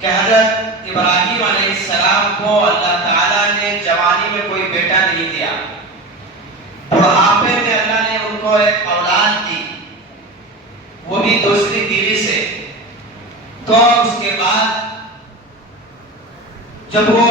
کہ حضرت ابراہیم علیہ السلام کو اللہ تعالیٰ نے جوانی میں کوئی بیٹا نہیں دیا، بڑھاپے میں اللہ نے ان کو ایک اولاد دی، وہ بھی دوسری بیوی سے۔ تو اس کے بعد جب وہ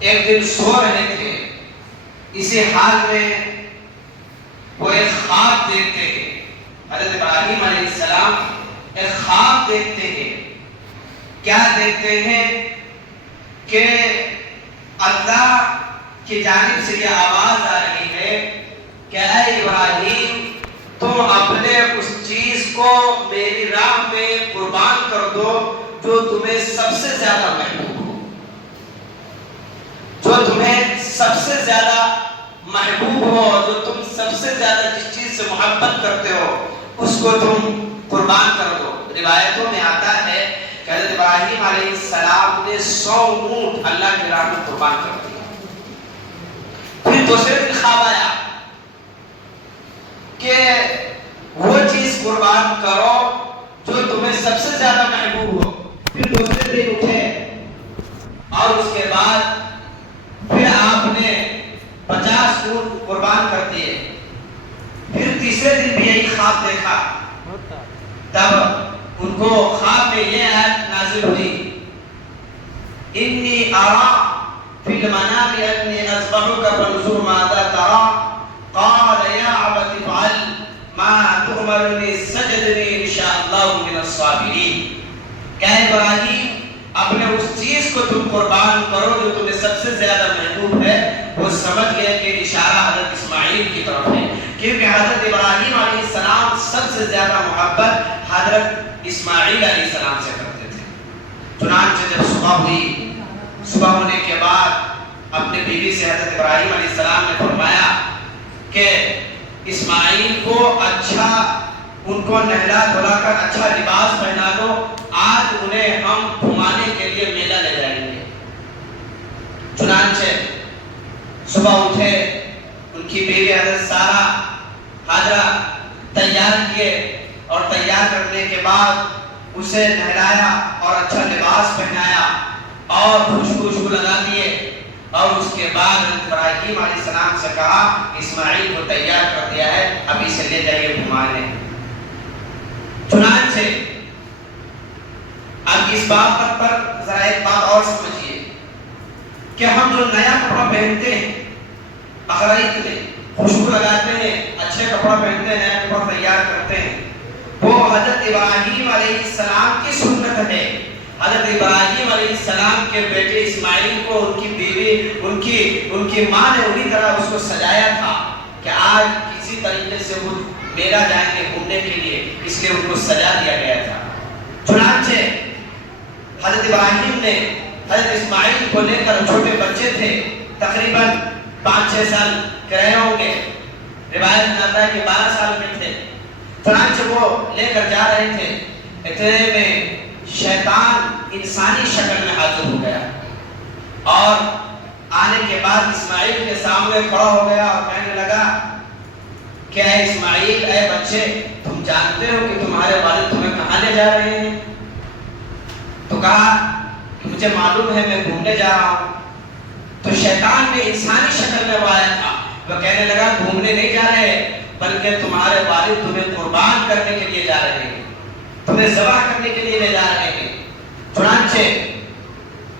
ایک دن سو رہے تھے، اسی حال میں وہ ایک خواب دیکھتے ہیں۔ حضرت ابراہیم علیہ السلام ایک خواب دیکھتے ہیں۔ کیا دیکھتے ہیں؟ کہ اللہ کی جانب سے یہ آواز آ رہی ہے کہ اے ابراہیم، تم اپنے اس چیز کو میری راہ میں قربان کر دو جو تمہیں سب سے زیادہ محبوب ہو، جو تمہیں سب سے زیادہ محبوب ہو، جو تم سب سے زیادہ جس چیز سے محبت کرتے ہو اس کو تم قربان کر دو۔ روایتوں میں آتا ہے کہ حضرت ابراہیم علیہ السلام نے 100 اونٹ اللہ کی راہ میں قربان کر دیا۔ پھر دوسرے دن خواب آیا کہ وہ چیز قربان کرو جو تمہیں سب سے زیادہ محبوب ہو۔ پھر دوسرے دن اٹھے اور اس کے بعد پھر آپ نے 50 اونٹ قربان کر دیے۔ پھر تیسرے دن بھی یہی خواب دیکھا، تب ان کو خواب میں یہ آیت نازل ہوئی، انی ارا فی المنام انی اذبحک فانظر ماذا ترى قال یا ابت افعل ما تؤمرنی سجدنی انشاء اللہ من الصابرین۔ کہ ابراہیم، اپنے اس چیز کو تم قربان کرو جو تمہیں سب سے زیادہ محبوب ہے۔ وہ سمجھ گئے کہ اشارہ حضرت اسماعیل کی طرف ہے، کیونکہ حضرت ابراہیم علیہ السلام سب سے زیادہ محبت حضرت اسماعیل علیہ السلام سے کرتے تھے۔ چنانچہ جب صبح ہوئی، صبح ہونے کے بعد اپنے بیوی سے حضرت ابراہیم علیہ السلام نے فرمایا کہ اسماعیل کو اچھا، ان کو نہلا دھلا کر اچھا لباس پہنا دو، آج انہیں ہم گھمانے کے لیے میلہ لے جائیں گے۔ چنانچہ صبح اٹھے، ان کی بیوی حضرت سارہ حاجرہ تیار کیے اور تیار کرنے کے بعد اسے نہلایا اور اچھا لباس پہنایا اور خوشبو لگا دیے، اور اس کے بعد ابراہیم علیہ السلام سے کہا اسماعیل کو تیار کر دیا ہے، اب اسے لے جائیے گھمانے۔ چنانچہ اب اس بات پر ذرا ایک بات اور سمجھیے کہ ہم جو نیا کپڑا پہنتے ہیں، بقرعید میں خوشبو لگاتے ہیں، اچھے کپڑا پہنتے ہیں، نیا کپڑا تیار کرتے ہیں، وہ حضرت ابراہیم علیہ السلام کی سنت ہے۔ حضرت ابراہیم علیہ السلام کے بیٹے اسماعیل کو ان کی بیوی، ان کی ماں نے انہی طرح اس کو سجایا تھا کہ آج کسی طریقے سے وہ میلہ جائیں گے گھومنے کے لیے، اس لیے ان کو سجا دیا گیا تھا۔ چنانچہ حضرت ابراہیم نے حضرت اسماعیل کو لے کر، چھوٹے بچے تھے، تقریباً 5-6 سال کے رہے ہوں گے، روایت میں آتا ہے کہ 12 سال کے تھے۔ چنانچہ وہ لے کر جا رہے تھے، اتنے میں شیطان انسانی شکل میں حاضر ہو گیا، اور آنے کے بعد اسماعیل کے سامنے کھڑا ہو گیا اور کہنے لگا کہ اے اسماعیل، اے بچے، تم جانتے ہو کہ تمہارے والد تمہیں کہاں لے جا رہے ہیں؟ تو کہا کہ مجھے معلوم ہے، میں گھومنے جا رہا ہوں۔ تو شیطان نے انسانی شکل میں وہ آیا تھا، وہ کہنے لگا گھومنے نہیں جا رہے، بلکہ تمہارے والد تمہیں قربان کرنے کے لیے جا رہے ہیں، تمہیں ذبح کرنے کے لیے لے جا رہے ہیں۔ چنانچہ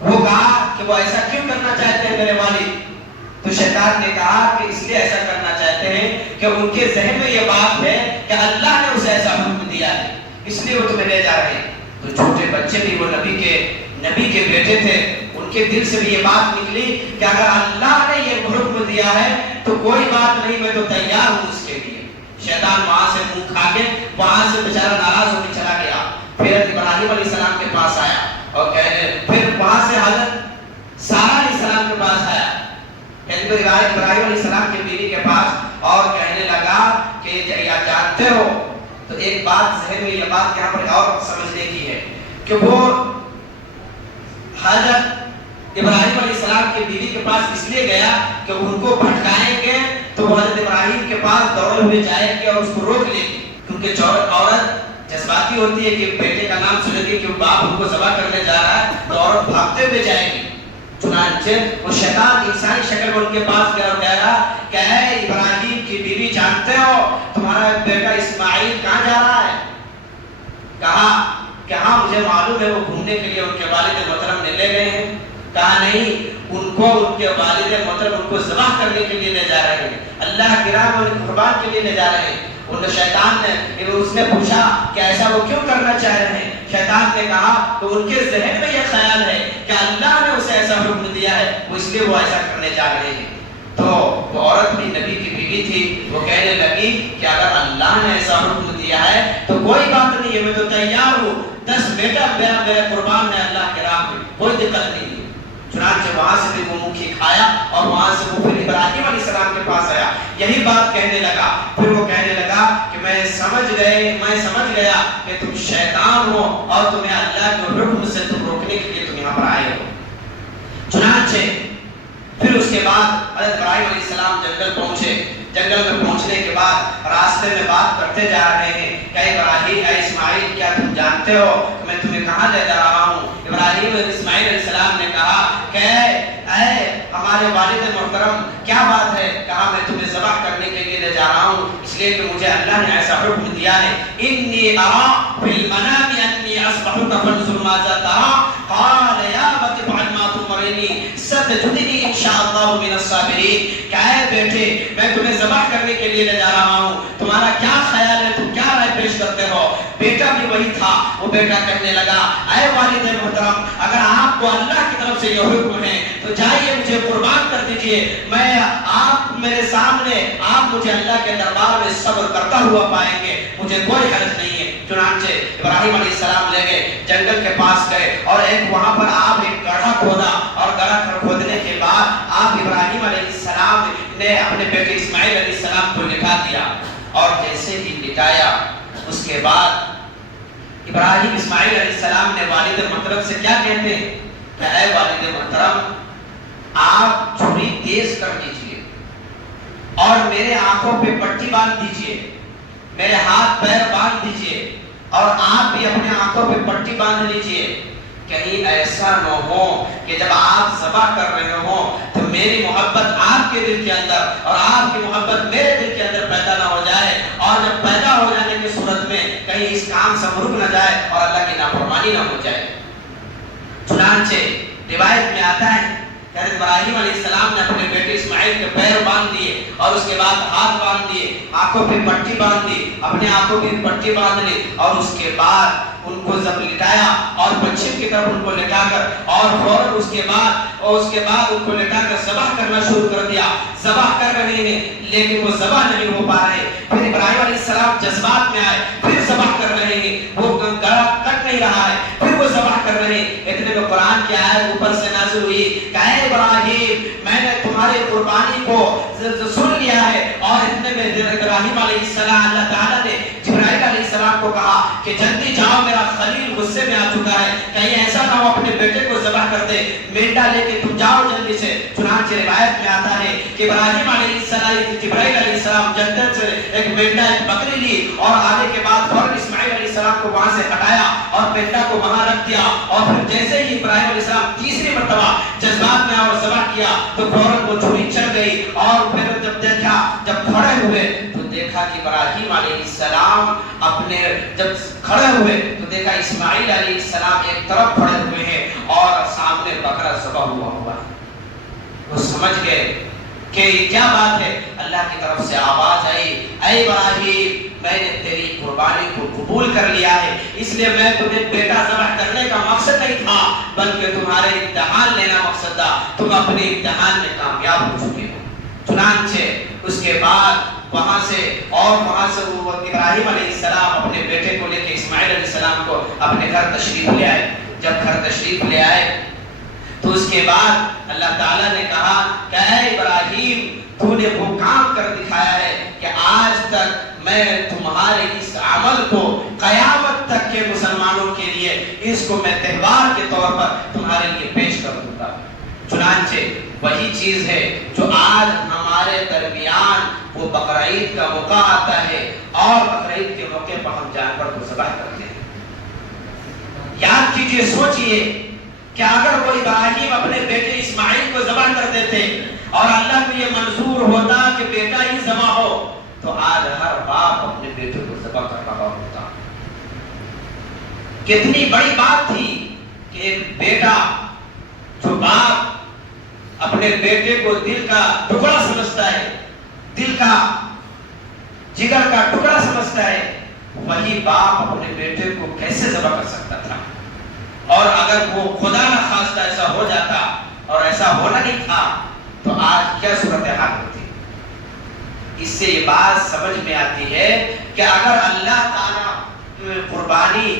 وہ کہا کہ وہ ایسا کیوں کرنا چاہتے ہیں میرے والد؟ تو شیطان نے کہا کہ اس لیے ایسا کرنا چاہتے ہیں کہ ان کے ذہن میں یہ بات ہے کہ اللہ نے اسے ایسا حکم دیا ہے، اس لیے وہ تمہیں لے جا رہے ہیں۔ تو چھوٹے بچے بھی، وہ نبی کے بیٹے تھے، ان کے دل سے بھی یہ بات نکلی کہ اگر اللہ نے یہ حکم دیا ہے تو کوئی بات نہیں، میں تو تیار ہوں اس کے لیے۔ شیطان وہاں سے منہ کھا کے وہاں سے بیچارہ ناراض ہو کے چلا گیا۔ پھر ابراہیم علیہ السلام کے پاس آیا اور پھر وہاں سے حضرت سارہ علیہ السلام کے پاس آیا، ابراہیم علیہ السلام کی بیوی کے پاس، اور کہنے لگا کہ یا جانتے ہو، تو ایک بات ذہن میں، یہ بات یہاں پر اور سمجھنے کی ہے کہ وہ حضرت ابراہیم علیہ السلام کی بیوی کے پاس اس لیے گیا کہ ان کو بھٹکائیں گے تو وہ حضرت ابراہیم کے پاس دوڑے ہوئے جائے گی اور اس کو روک لے گی، کیونکہ عورت جذباتی ہوتی ہے کہ بیٹے کا نام السلام سنے گی کہ باپ ان کو ذبح کرنے جا رہا ہے تو عورت بھاگتے ہوئے جائے گی. چنانچہ وہ شیطان انسانی شکل میں ان کے پاس گیا اور کہہ رہا کہ اے ابراہیم کی بیوی جانتے ہو تمہارا بیٹا اسماعیل کہاں جا رہا ہے؟ کہا کہ ہاں مجھے معلوم ہے وہ گھومنے کے لیے ان کے والد محترم نے لے گئے ہیں. کہا نہیں ان کو ان کے والد محترم ان کو ذبح کرنے کے لیے لے جا رہے ہیں, اللہ کی راہ میں ان قربان کے لیے لے جا رہے ہیں. ان شیطان نے اس نے پوچھا کہ ایسا وہ کیوں کرنا چاہ رہے ہیں؟ شیطان نے کہا تو ان کے ذہن میں یہ خیال ہے کہ اللہ نے اسے ایسا حکم دیا ہے وہ اس لیے وہ ایسا کرنے جا رہے ہیں. تو وہ عورت بھی نبی کی بیوی تھی, وہ کہنے لگی کہ اگر اللہ نے ایسا حکم دیا ہے تو کوئی بات نہیں ہے, میں تو تیار ہوں, 10 بیٹا میرا قربان ہے اللہ کے راہ میں, کوئی دقت نہیں ہے. چنانچہ وہاں سے بھی وہ مکھی کھایا اور وہاں سے وہ پھر ابراہیم علیہ السلام کے پاس آیا, یہی بات کہنے لگا. پھر وہ کہنے لگا کہ میں سمجھ گیا کہ تم شیطان ہو اور تمہیں اللہ کے حکم سے تم روکنے کے لیے تم یہاں پر آئے ہو. چنانچہ پھر اس کے بعد حضرت ابراہیم علیہ السلام جنگل پہنچے. جنگل میں پہنچنے کے بعد راستے میں بات کرتے جا رہے ہیں کہ ابراہیم اے اسماعیل کیا تم جانتے ہو کہ میں تمہیں کہاں لے جا رہا ہوں؟ ابراہیم اسماعیل علیہ السلام نے کہا کہ اے ہمارے والد محترم کیا بات ہے؟ کہا میں تمہیں ذبح کرنے کے لیے لے جا رہا ہوں اس لیے کہ مجھے اللہ نے ایسا حکم دیا ہے. انی ارا فی المنام انی اصبحک فانظر ماذا ترى قال یا ابت افعل ما تؤمرنی ستجدنی ان شاء اللہ من الصابرین. کہ اے بیٹے میں تمہیں ذبح کرنے کے لیے لے جا رہا ہوں, تمہارا کیا خیال ہے, تم کیا رائے پیش کرتے ہو؟ بیٹا بھی وہی تھا. وہ بیٹا کہنے لگا اے والد محترم اگر آپ کو اللہ کی طرف سے یہ حکم ہے تو جائیے مجھے قربان کر دیجئے, میں آپ میرے سامنے آپ مجھے اللہ کے دربار میں صبر کرتا ہوا پائیں گے, مجھے کوئی حرج نہیں ہے. چنانچہ ابراہیم علیہ السلام لے گئے, جنگل کے پاس گئے اور ایک وہاں پر آپ ایک گڑھا کھودا اور گڑھا کھودنے کے بعد آپ ابراہیم علیہ السلام نے اپنے بیٹے اسماعیل علیہ السلام کو لٹا دیا. اور جیسے ہی لٹایا اس کے بعد ابراہیم اسماعیل علیہ السلام نے والد محترم سے کیا کہتے ہیں کہ اے والد محترم آپ چھری تیز کر دیجئے اور میرے آنکھوں پہ پٹی باندھ دیجئے, میرے ہاتھ پیر باندھ دیجئے اور آپ بھی اپنے آنکھوں پہ پٹی باندھ لیجئے. کہیں ایسا نہ ہو کہ جب آپ ذبح کر رہے ہوں تو میری محبت آپ کے دل کے اندر اور آپ کی محبت میرے دل کے اندر پیدا نہ ہو جائے, اور جب پیدا ہو جانے کی صورت میں کہیں اس کام سے رک نہ جائے اور اللہ کی نافرمانی نہ ہو جائے. چنانچہ روایت میں آتا ہے کہ حضرت ابراہیم علیہ السلام نے اپنے بیٹے اسماعیل کے پیر باندھ دیے اور اس کے بعد ہاتھ باندھ دیے, آنکھوں پہ پٹی باندھ دی, اپنے آنکھوں پہ پٹی باندھ لی اور اس کے بعد ان کو جب لٹایا اور پچھم کی طرف ان کو لٹا کر اور فوراً اس کے بعد ان کو لٹا کر ذبح کرنا شروع کر دیا. ذبح کر رہے ہیں لیکن وہ ذبح نہیں ہو پا رہے. پھر ابراہیم علیہ السلام جذبات میں آئے, پھر ذبح کر رہے ہیں, وہ گلا کٹ نہیں رہا ہے, پھر وہ ذبح کر رہے ہیں. اتنے میں قرآن کی آیت اوپر سے نازل ہوئی کہ اے ابراہیم میں نے تمہاری قربانی کو سن لیا ہے. اور اتنے میں ابراہیم علیہ السلام اللہ تعالیٰ نے جبرائیل علیہ السلام کو کہا کہ جلدی جاؤ میرا خلیل غصے میں آ چکا ہے, کہیں ایسا نہ ہو اپنے بیٹے کو ذبح کر دے, مینڈا لے کے تم جاؤ جلدی سے. چنانچہ روایت میں آتا ہے کہ ابراہیم علیہ السلام جبرائیل علیہ السلام جنت سے ایک مینڈا ایک بکری لی اور آنے کے بعد فوراً اسماعیل علیہ السلام کو وہاں سے ہٹایا اور مینڈا کو وہاں رکھ دیا. اور پھر جیسے ہی ابراہیم علیہ السلام تیسری مرتبہ جذبات میں اور ذبح کیا تو فوراً وہ چھری چڑھ گئی. اور پھر جب کھڑے ہوئے تو دیکھا کہ ابراہیم علیہ السلام جب کھڑے ہوئے تو دیکھا اسماعیل علیہ السلام ایک طرف کھڑے ہوئے ہیں اور سامنے بکرا ذبح ہوا ہے. وہ سمجھ گئے کہ کیا بات ہے. اللہ کی طرف سے آواز آئی اے ابراہیم میں نے تیری قربانی کو قبول کر لیا ہے, اس لیے میں تمہیں بیٹا ذبح کرنے کا مقصد نہیں تھا بلکہ تمہارے امتحان لینا مقصد تھا. تم اپنے امتحان میں کامیاب ہو چکے ہو. چنانچہ اس کے بعد وہاں سے وہ ابراہیم علیہ السلام اپنے بیٹے کو لے کے اسماعیل علیہ السلام کو اپنے گھر تشریف لے آئے. جب گھر تشریف لے آئے تو اس کے بعد اللہ تعالیٰ نے کہا کہ اے ابراہیم تو نے وہ کام کر دکھایا ہے کہ آج تک میں تمہارے اس عمل کو قیامت تک کے مسلمانوں کے لیے اس کو میں تہوار کے طور پر تمہارے لیے پیش کر دوں گا. چنانچہ وہی چیز ہے جو آج ہمارے درمیان وہ بقرعید کا موقع آتا ہے اور بقرعید کے موقع پر ہم جانور کو ذبح کرتے ہیں. خیال کیجئے، سوچئے کہ اگر وہ ابراہیم اپنے بیٹے اسماعیل کو ذبح کر دیتے اور اللہ کو یہ منظور ہوتا کہ بیٹا ہی ذبح ہو، تو آج ہر باپ اپنے بیٹے کو ذبح کر رہا ہوتا۔ کتنی بڑی بات تھی کہ ایک بیٹا، جو باپ اپنے بیٹے کو دل کا ٹکڑا سمجھتا ہے، دل کا جگر کا ٹکڑا سمجھتا ہے، وہی باپ اپنے بیٹے کو کیسے ذبح کر سکتا تھا؟ اور اگر وہ خدا نہ خواستہ ایسا ہو جاتا اور ایسا ہونا نہیں تھا تو آج کیا صورتحال ہوتی؟ اس سے یہ بات سمجھ میں آتی ہے کہ اگر اللہ تعالیٰ قربانی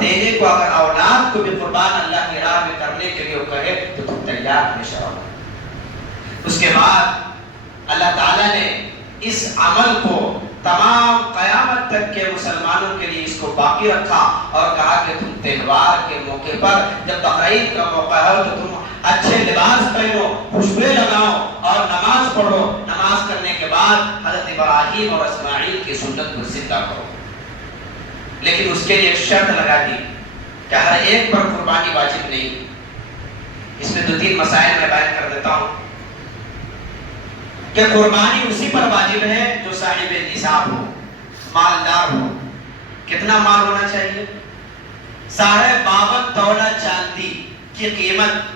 دینے کو، اگر اولاد کو بھی قربان اللہ کی راہ میں کرنے کے لیے کہے تو تم تیار ہمیشہ رہو۔ اس کے بعد اللہ تعالیٰ نے اس عمل کو تمام قیامت تک کے مسلمانوں کے لیے اس کو باقی رکھا اور کہا کہ تم تہوار کے موقع پر، جب بقرعید کا موقع ہو تو تم اچھے لباس پہنو، خوشبوئیں لگاؤ اور نماز پڑھو۔ نماز کرنے کے بعد حضرت ابراہیم اور اسماعیل کی سنت کو زندہ کرو، لیکن اس کے لیے ایک شرط لگا دی کہ ہر ایک پر قربانی واجب نہیں۔ اس میں 2-3 مسائل میں بیان کر دیتا ہوں کہ قربانی اسی پر واجب ہے جو صاحب نصاب ہو، مالدار ہو۔ کتنا مال ہونا چاہیے؟ 52.5 تولہ چاندی کی قیمت